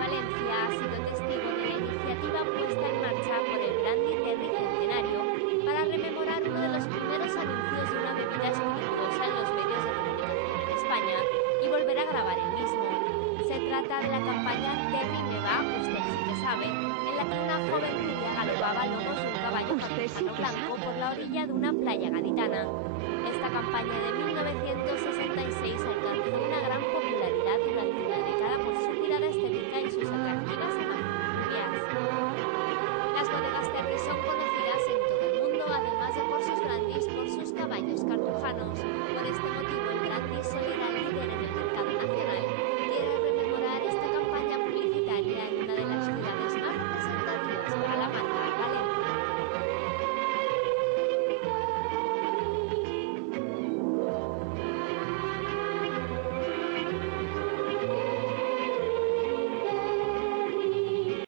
Valencia ha sido testigo de la iniciativa puesta en marcha por el Brandy Terry Centenario para rememorar uno de los primeros anuncios de una bebida espirituosa en los medios de comunicación en España y volver a grabar el mismo. Se trata de la campaña Terry me va, usted sí que sabe, en la que una joven rubia galopaba a lomos de un caballo campesino blanco por la orilla de una playa gaditana. Esta campaña de 1966 alcanzó una gran popularidad